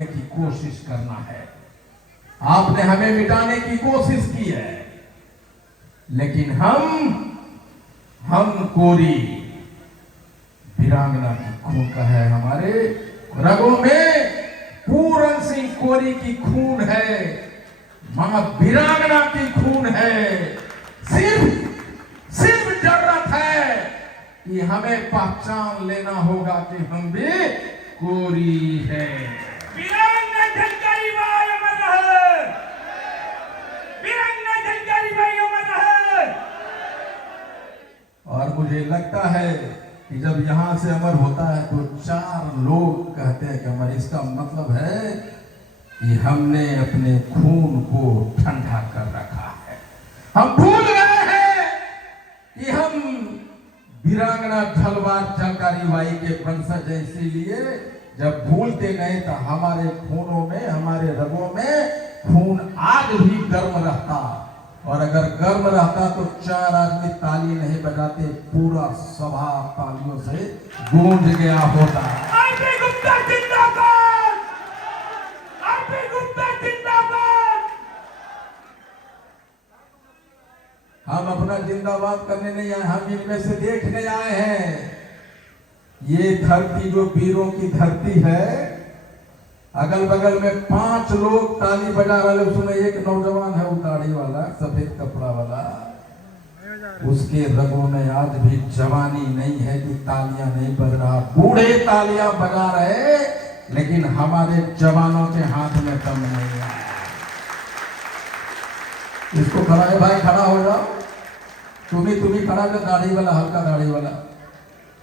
की कोशिश करना है। आपने हमें मिटाने की कोशिश की है, लेकिन हम कोरी वीरांगना की खून का है। हमारे रगों में पूरन सिंह कोरी की खून है, मां वीरांगना की खून है। सिर्फ जरूरत है कि हमें पहचान लेना होगा कि हम भी कोरी है। वीरांगना झलकारी बाई अमर रहे, वीरांगना झलकारी बाई अमर रहे। और मुझे लगता है कि जब यहां से अमर होता है तो 4 लोग कहते हैं कि अमर, इसका मतलब है कि हमने अपने खून को ठंडा कर रखा है। हम भूल गए हैं कि हम वीरांगना झलकारी बाई के वंशज हैं। इसीलिए जब भूलते गए तो हमारे खूनों में, हमारे रगों में खून आज भी गर्म रहता, और अगर गर्म रहता तो 4 आदमी ताली नहीं बजाते, पूरा सभा तालियों से गूंज गया होता। आरपी गुप्ता जिंदाबाद, आरपी गुप्ता जिंदाबाद। हम अपना जिंदाबाद करने नहीं आए, हम इनमें से देखने आए हैं। ये धरती जो वीरों की धरती है, अगल बगल में 5 लोग ताली बजा रहे, उसमें एक नौजवान है, उताड़ी वाला, सफेद कपड़ा वाला, उसके रगों में आज भी जवानी नहीं है कि तालियां नहीं बज रहा। बूढ़े तालियां बजा रहे, लेकिन हमारे जवानों के हाथ में दम नहीं आया। इसको खड़ा है भाई, खड़ा हो जाओ। तुम्ही खड़ा कर, दाढ़ी वाला, हल्का दाढ़ी वाला।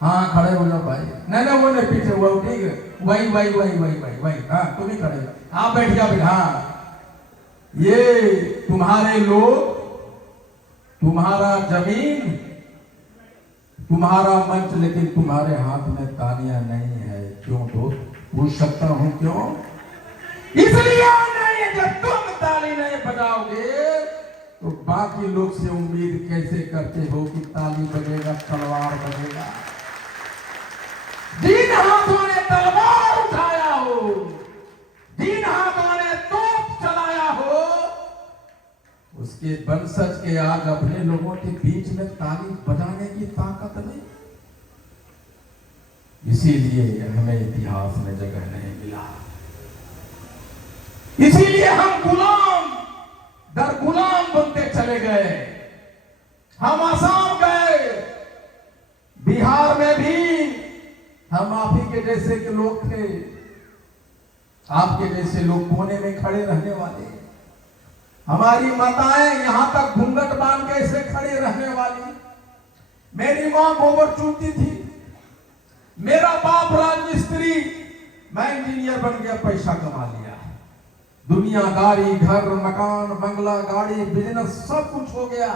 हाँ खड़े हो जाओ भाई। नहीं वो नहीं, पीछे हुआ, ठीक है। वही हाँ तुम ही खड़े। आप बैठ जाओ। हाँ, ये तुम्हारे लोग, तुम्हारा जमीन, तुम्हारा मंच, लेकिन तुम्हारे हाथ में तालियां नहीं है। क्यों दोस्त? पूछ सकता हूं क्यों? इसलिए नहीं, जब तुम ताली नहीं बजाओगे तो बाकी लोग से उम्मीद कैसे करते हो कि ताली बजेगा, तलवार बजेगा? जिन हाथों ने तलवार उठाया हो, जिन हाथों ने तोप चलाया हो, उसके वंशज के आज अपने लोगों के बीच में ताली बजाने की ताकत नहीं। इसीलिए हमें इतिहास में जगह नहीं मिला। इसीलिए हम गुलाम दर गुलाम बनते चले गए। हम आसाम गए, बिहार में भी हम आप ही के जैसे के लोग थे, आपके जैसे लोग कोने में खड़े रहने वाले। हमारी माताएं यहां तक घूंघट बांध के ऐसे खड़े रहने वाली। मेरी मां गोबर चूती थी, मेरा बाप राजमिस्त्री, मैं इंजीनियर बन गया, पैसा कमा लिया, दुनियादारी, घर मकान बंगला गाड़ी बिजनेस सब कुछ हो गया।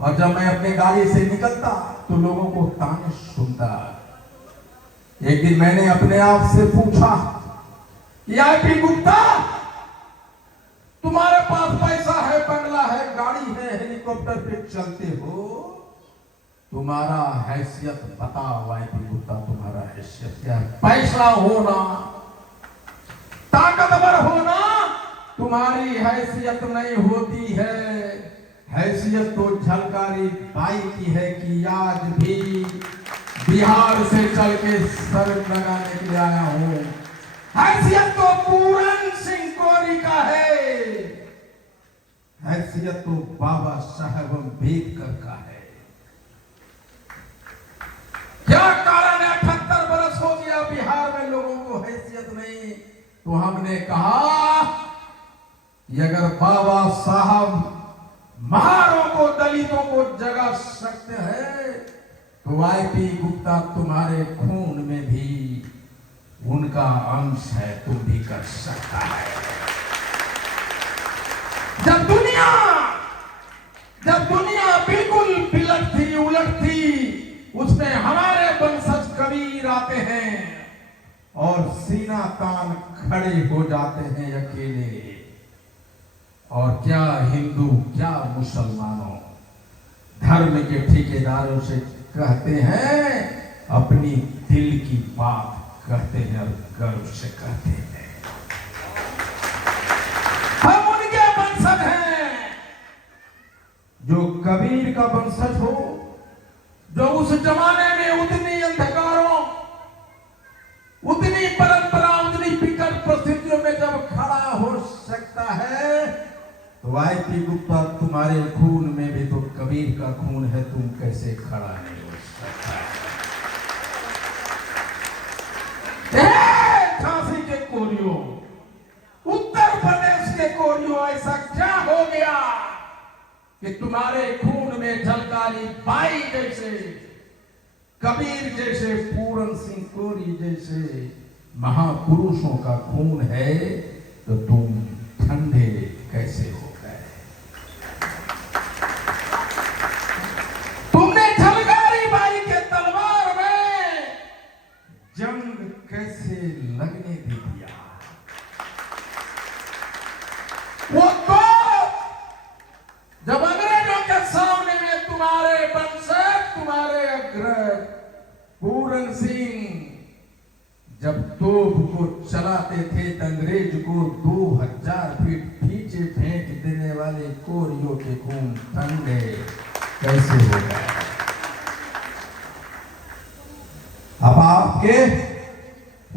और जब मैं अपने गाड़ी से निकलता तो लोगों को ताने सुनता। एक दिन मैंने अपने आप से पूछा कि आरपी गुप्ता, तुम्हारे पास पैसा है, बंगला है, गाड़ी है, हेलीकॉप्टर पे चलते हो, तुम्हारा हैसियत बताओ आरपी गुप्ता, तुम्हारा हैसियत क्या है? पैसा होना, ताकतवर होना तुम्हारी हैसियत नहीं होती है। हैसियत तो झलकारी बाई की है कि आज भी बिहार से चल के सर लगाने के लिए आया हूं। हैसियत तो पूरन सिंह कोरी का है, हैसियत तो बाबा साहब अम्बेडकर का है। क्या कारण है 78 बरस हो गया बिहार में लोगों को हैसियत नहीं? तो हमने कहा कि अगर बाबा साहब महारों को, दलितों को जगा सकते हैं तो आरपी गुप्ता तुम्हारे खून में भी उनका अंश है, तुम भी कर सकता है। जब दुनिया बिल्कुल बिलट थी, उलट थी, उसमें हमारे वंशज कबीर आते हैं और सीना तान खड़े हो जाते हैं अकेले। और क्या हिंदू, क्या मुसलमानों, धर्म के ठेकेदारों से कहते हैं अपनी दिल की बात कहते हैं और गर्व से कहते हैं, हम उनके वंशज हैं जो कबीर का वंशज हो, जो उस जमाने में उतनी अंधकारों, उतनी परंपरा, उतनी विकट परिस्थितियों में जब खड़ा हो सकता है, तो आईपी गुप्ता तुम्हारे खून में भी तो कबीर का खून है, तुम कैसे खड़ा नहीं हो सकता? झांसी के कोरियों, उत्तर प्रदेश के कोरियों, ऐसा क्या हो गया कि तुम्हारे खून में झलकारी बाई जैसे, कबीर जैसे, पूरन सिंह कोरी जैसे महापुरुषों का खून है, तो तुम ठंडे कैसे हो गए? तुमने झलकारी बाई के तलवार में जंग कैसे लगने दे दिया? वो तो जब अंग्रेजों के सामने में तुम्हारे वंशज, तुम्हारे अग्रज पूरन सिंह जब तोप को चलाते थे, तो अंग्रेज को 2000 फीट पीछे फेंक देने वाले कोरियों के खून ठंडे कैसे हो गए? अब आपके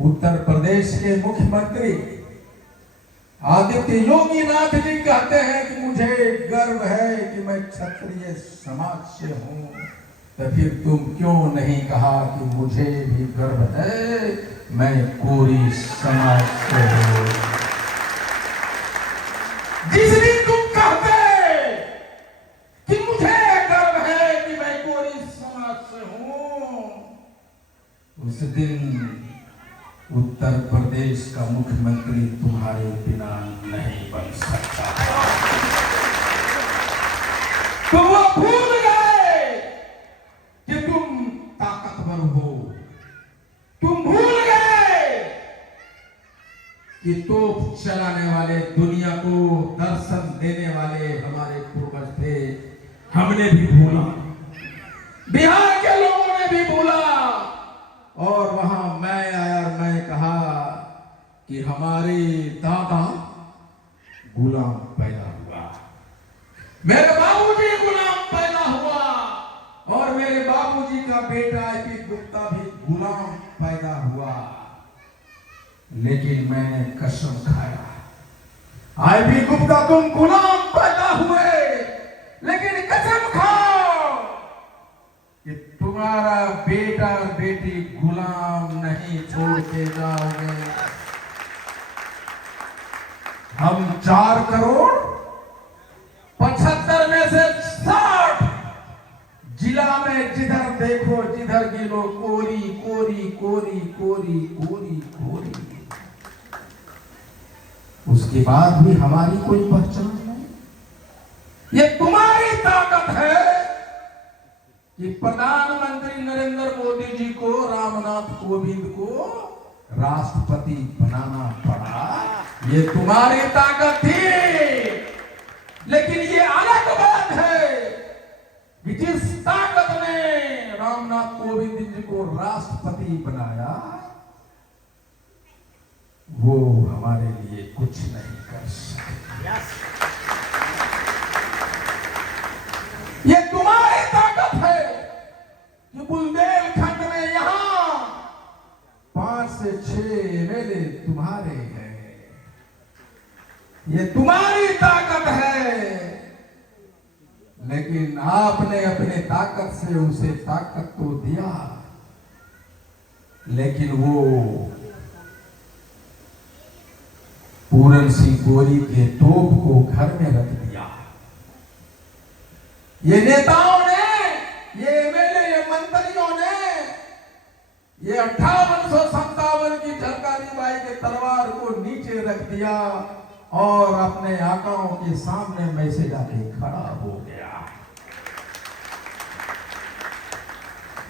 उत्तर प्रदेश के मुख्यमंत्री आदित्य योगी नाथ जी कहते हैं कि मुझे गर्व है कि मैं क्षत्रिय समाज से हूं, तो फिर तुम क्यों नहीं कहा कि मुझे भी गर्व है, मैं कोरी समाज से हूं? जिस दिन तुम कहते कि मुझे गर्व है कि मैं कोरी समाज से हूं, उस दिन उत्तर प्रदेश का मुख्यमंत्री तुम्हारे बिना नहीं बन सकता। तो वो भूल गए कि तुम ताकतवर हो, तुम भूल गए कि तोप चलाने वाले, दुनिया को दर्शन देने वाले हमारे पूर्वज थे। हमने भी भूला, बिहार के लोगों ने भी भूला, और वहां मैं आया और मैं कहा कि हमारे दादा गुलाम पैदा हुआ, मेरे बाबूजी गुलाम पैदा हुआ, और मेरे बाबूजी का बेटा आईपी गुप्ता भी गुलाम पैदा हुआ। लेकिन मैंने कसम खाया, आईपी गुप्ता तुम गुलाम पैदा हुए, लेकिन कसम खाओ कि तुम्हारा बेटा और बेटी गुलाम नहीं छोड़ के जाओगे। हम 4 करोड़ 75 में से 60 जिला में जिधर देखो, जिधर गिरो, कोरी कोरी कोरी कोरी कोरी कोरी। उसके बाद भी हमारी कोई पहचान नहीं। ये तुम्हारी ताकत है कि प्रधानमंत्री नरेंद्र मोदी जी को, रामनाथ कोविंद को राष्ट्रपति बनाना पड़ा। ये तुम्हारी ताकत थी। लेकिन ये अलग बात है कि जिस ताकत ने रामनाथ कोविंद जी को राष्ट्रपति बनाया, वो हमारे लिए कुछ नहीं कर सके। ये तुम्हारी ताकत है कि बुंदेलखंड में यहां 5 से 6 एमएलए तुम्हारे हैं। ये तुम्हारी ताकत है। लेकिन आपने अपने ताकत से उसे ताकत तो दिया, लेकिन वो पूरन सिंह कोरी के तोप को घर में रख दिया। ये नेताओं ने, ये एमएलए, ये मंत्रियों ने ये 5857 की झलकारी बाई के तलवार को नीचे रख दिया और अपने आकाओं के सामने मैसेज आके खड़ा हो गया।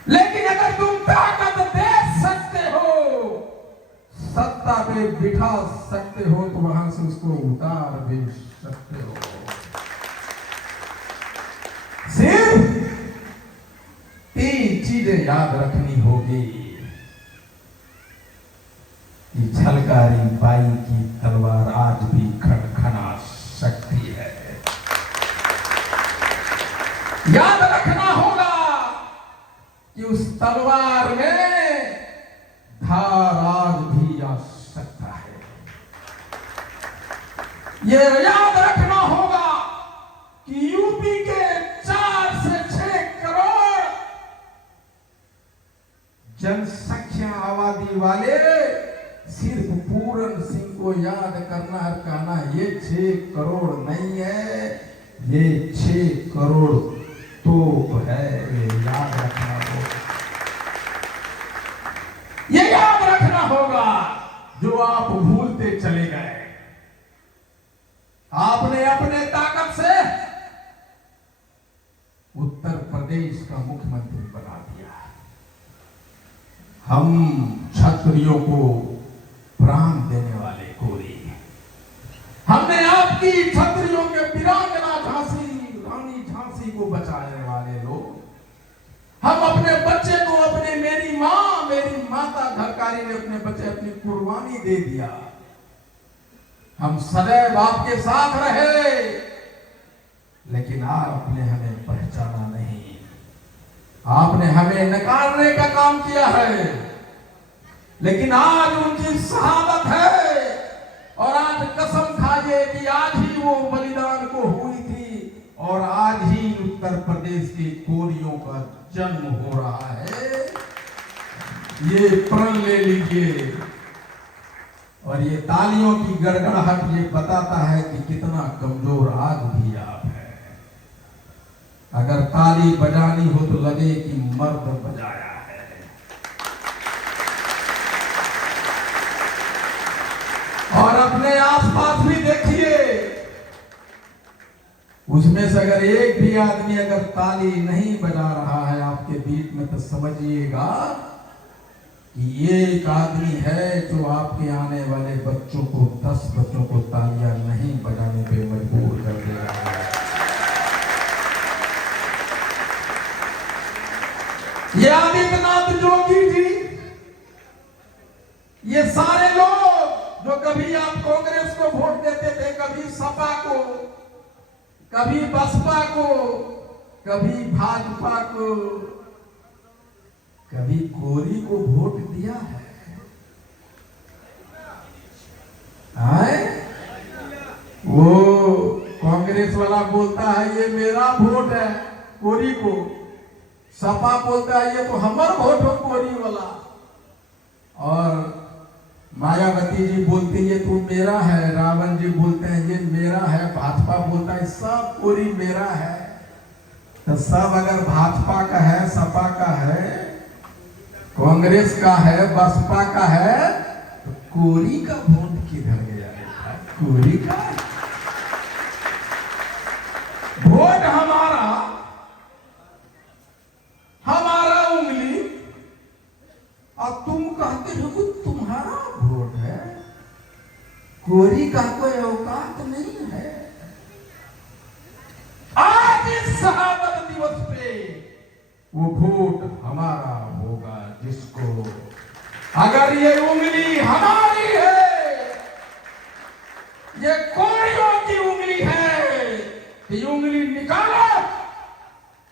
लेकिन अगर तुम ताकत दे सकते हो, सत्ता पे बिठा सकते हो, तो वहां से उसको उतार भी सकते हो। सिर्फ 3 चीजें याद रखनी होगी। कि झलकारी बाई की तलवार आज भी खनखना सकती है। याद रखना होगा कि उस तलवार में धार आज भी आ सकता है। ये याद रखना होगा कि यूपी के 4 से 6 करोड़ जनसंख्या आबादी वाले सिर्फ पूरन सिंह को याद करना और कहना ये 6 करोड़ नहीं है, ये 6 करोड़ तोप है। ये याद रखना होगा, ये याद रखना होगा जो आप भूलते चले गए। आपने अपने ताकत से उत्तर प्रदेश का मुख्यमंत्री बना दिया। हम क्षत्रियों को प्राण देने वाले कोरी, हमने आपकी क्षत्रियों के वीरांगना रानी झांसी को बचाने वाले लोग, हम अपने बच्चे को अपने मेरी माता झलकारी ने अपने बच्चे अपनी कुर्बानी दे दिया। हम सदैव आपके साथ रहे, लेकिन आपने हमें पहचाना नहीं। आपने हमें नकारने का काम किया है, लेकिन आज उनकी शहादत है और आज कसम खाइए कि आज ही वो बलिदान को हुई थी और आज ही उत्तर प्रदेश के कोरियों का जन्म हो रहा है। ये प्रण ले लीजिए। और ये तालियों की गड़गड़ाहट ये बताता है कि कितना कमजोर आज भी आप हैं। अगर ताली बजानी हो तो लगे कि मर्द बजाया है। और अपने आसपास भी देखिए, उसमें से अगर एक भी आदमी अगर ताली नहीं बजा रहा है आपके बीच में, तो समझिएगा कि एक आदमी है जो आपके आने वाले बच्चों को 10 बच्चों को तालियां नहीं बजाने पे मजबूर कर दे रहा है। ये आदित्यनाथ जोगी जी, ये सारे लोग जो कभी आप कांग्रेस को वोट देते थे, कभी सपा को, कभी बसपा को, कभी भाजपा को, कभी कोरी को वोट दिया है? आए? वो कांग्रेस वाला बोलता है ये मेरा वोट है कोरी को, सपा बोलता है ये तो हमारा वोट हो कोरी वाला, और मायावती जी बोलती है तू मेरा है, रावण जी बोलते हैं ये मेरा है, भाजपा बोलता है सब कोरी मेरा है। तो सब अगर भाजपा का है, सपा का है, कांग्रेस का है, बसपा का है, तो कोरी का वोट किधर गया? कोरी का वोट हमारा उंगली, और तुम कहते हो कि तुम्हारा वोट है। कोरी का कोई औकात नहीं है। आज इस शहादत दिवस पे वो वोट हमारा होगा, जिसको अगर ये उंगली हमारी है, ये कोरियों की उंगली है, ये उंगली निकालो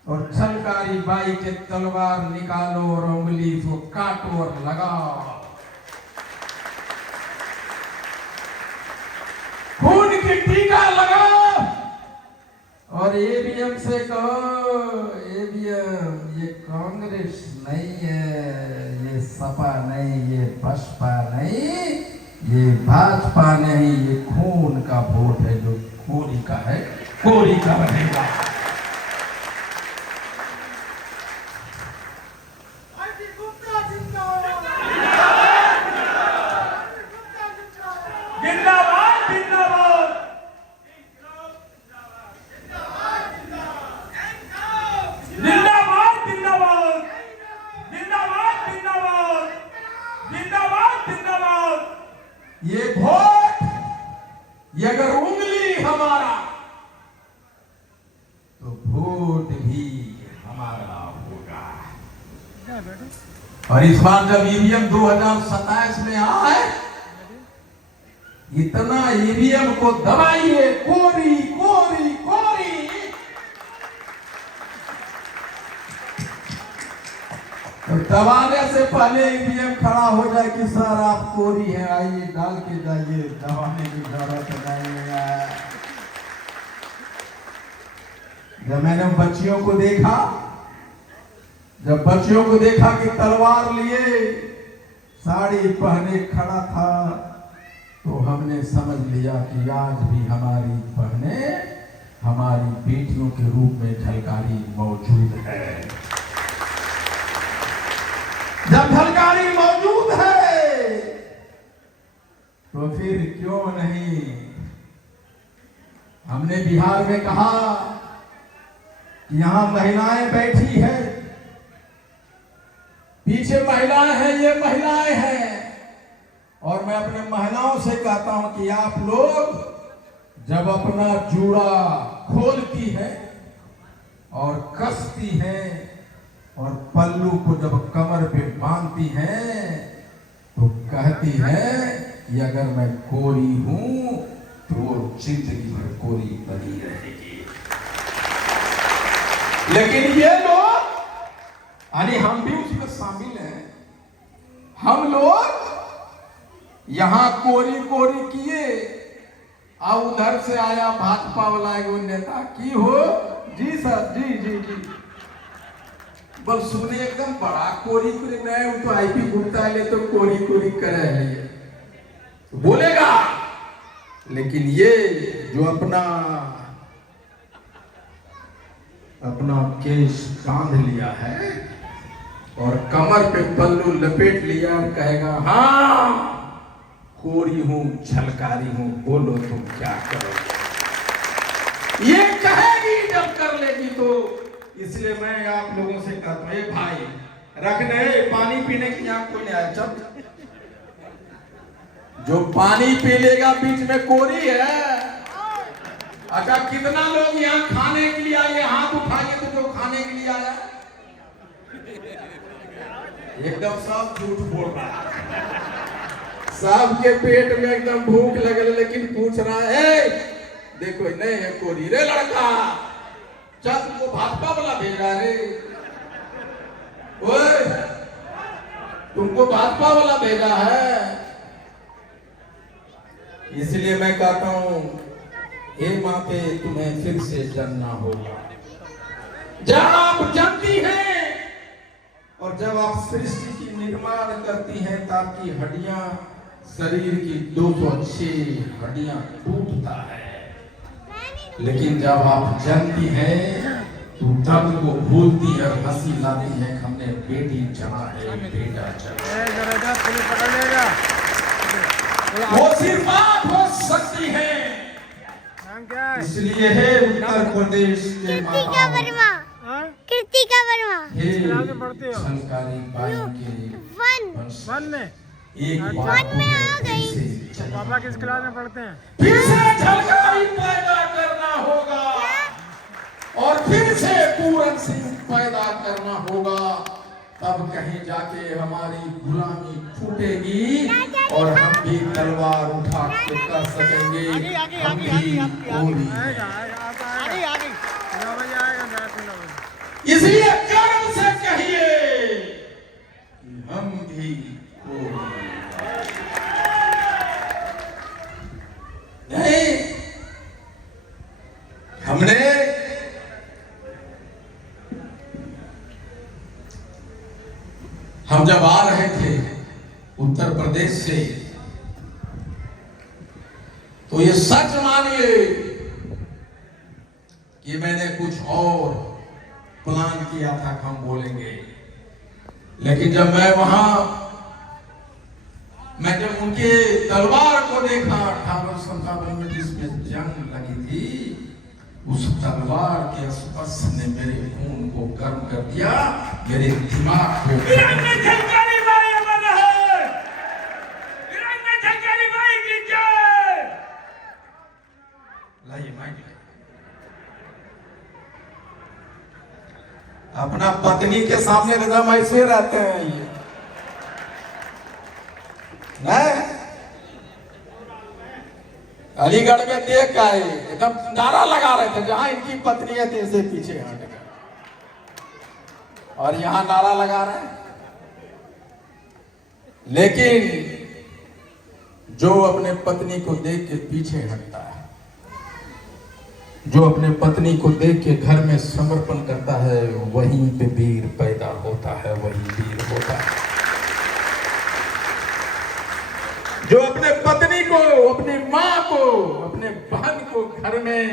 और झलकारी बाई के तलवार निकालो और उंगली को काटो और लगाओ। खून की टीका लगाओ और ईवीएम से कहो ईवीएम ये कांग्रेस नहीं है, ये सपा नहीं, ये बसपा नहीं, ये भाजपा नहीं, ये खून का वोट है जो कोरी का है, कोरी का बनेगा। ये वोट, ये अगर उंगली हमारा, तो वोट भी हमारा होगा। और इस बार जब ईवीएम 2027 में आए इतना ईवीएम को दबाइए, कोरी कोरी कोरी। तो दबाने से पहले ईवीएम खड़ा हो जाए कि सर आप कोरी हैं, आइए डाल के जाइए, दबाने की जरूरत नहीं है। जब मैंने बच्चियों को देखा, कि तलवार लिए साड़ी पहने खड़ा था, तो हमने समझ लिया कि आज भी हमारी बहनें हमारी बेटियों के रूप में झलकारी मौजूद है। जब झलकारी मौजूद है तो फिर क्यों नहीं। हमने बिहार में कहा कि यहां महिलाएं बैठी है, पीछे महिलाएं हैं, ये महिलाएं हैं। और मैं अपने महिलाओं से कहता हूं कि आप लोग जब अपना जूड़ा खोलती है और कसती है और पल्लू को जब कमर पे बांधती हैं, तो कहती है कि अगर मैं कोरी हूं तो वो जिंदगी भर कोरी बनी रहेगी। लेकिन ये लोग, यानी हम भी उसमें शामिल हैं, हम लोग यहां कोरी कोरी किए, और उधर से आया भाजपा वाला एगो नेता, की हो जी सर, जी जी जी, बस सुने एकदम बड़ा कोरी कोरी नहीं, वो तो आईपी गुप्ता ले तो कोरी कोरी करे है, तो बोलेगा। लेकिन ये जो अपना केस बांध लिया है और कमर पे पल्लू लपेट लिया और कहेगा हाँ कोरी हूं, झलकारी हूं, बोलो तुम क्या करोगे, ये कहेगी जब कर लेगी। तो इसलिए मैं आप लोगों से कहता हूं, भाई रखने पानी पीने की यहाँ कोई नहीं आया, चल जो पानी पी लेगा बीच में कोरी है। अच्छा कितना लोग यहाँ खाने के लिए आए, हाथ उठाइए तो जो खाने के लिए आया, एकदम सब झूठ बोल रहा है, सबके पेट में एकदम भूख लगे, लेकिन पूछ रहा है देखो नहीं है कोरी, रे लड़का चल तुमको भाजपा वाला भेजा रे, ओए तुमको भाजपा वाला भेजा है। इसलिए मैं कहता हूं हे माँ पे तुम्हें फिर से जन्मना होगा। जब आप जन्मती हैं और जब आप सृष्टि की निर्माण करती हैं, ताकि हड्डियां शरीर की 206 हड्डियां टूटता है, लेकिन जब आप जन्मती हैं तो दर्द को भूलती है, हंसी लाती है, हमने बेटी जमा है, बेटा जमा। वो सिर्फ आप हो सकती है। इसलिए है उत्तर प्रदेश के कृतिका वर्मा झलकारी बाई के वन में एक वन में आ गई। पापा किस क्लास में पढ़ते हैं? फिर से झलकारी पैदा करना होगा और फिर से पूरन सिंह पैदा करना होगा, तब कहीं जाके हमारी गुलामी फूटेगी और हम भी तलवार उठा के कर सकेंगे, हम भी कोरी। इसलिए गर्व से कहिए कि हम भी कोरी। नहीं, हमने हम जब आ रहे थे उत्तर प्रदेश से, तो ये सच मानिए कि मैंने कुछ और प्लान किया था कि हम बोलेंगे, लेकिन जब मैं जब उनके तलवार को देखा 1857 में जिसमें जंग लगी थी, उस तलवार के स्पर्श ने मेरे खून को गर्म कर दिया, मेरे दिमाग को। झलकारी बाई अमर रहे, झलकारी बाई की जय। लाइए माइक। अपना पत्नी के सामने एकदम ऐसे रहते हैं ये, अलीगढ़ में देख के आए, एकदम नारा लगा रहे थे, जहां इनकी पत्नी है थे से पीछे हट गए, और यहां नारा लगा रहे हैं। लेकिन जो अपने पत्नी को देख के पीछे हटता है, जो अपने पत्नी को देख के घर में समर्पण करता है, वहीं पे वीर पैदा होता है, वहीं वीर होता है। जो अपने पत्नी को, अपनी माँ को, अपने बहन को घर में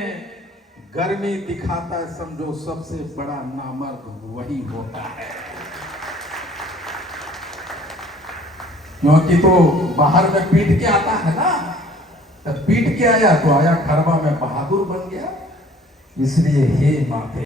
गर्मी दिखाता है, समझो सबसे बड़ा नामर्द वही होता है। क्योंकि तो बाहर में पीट के आता है ना, तब पीट के आया तो आया खरबा में बहादुर बन गया। इसलिए हे माते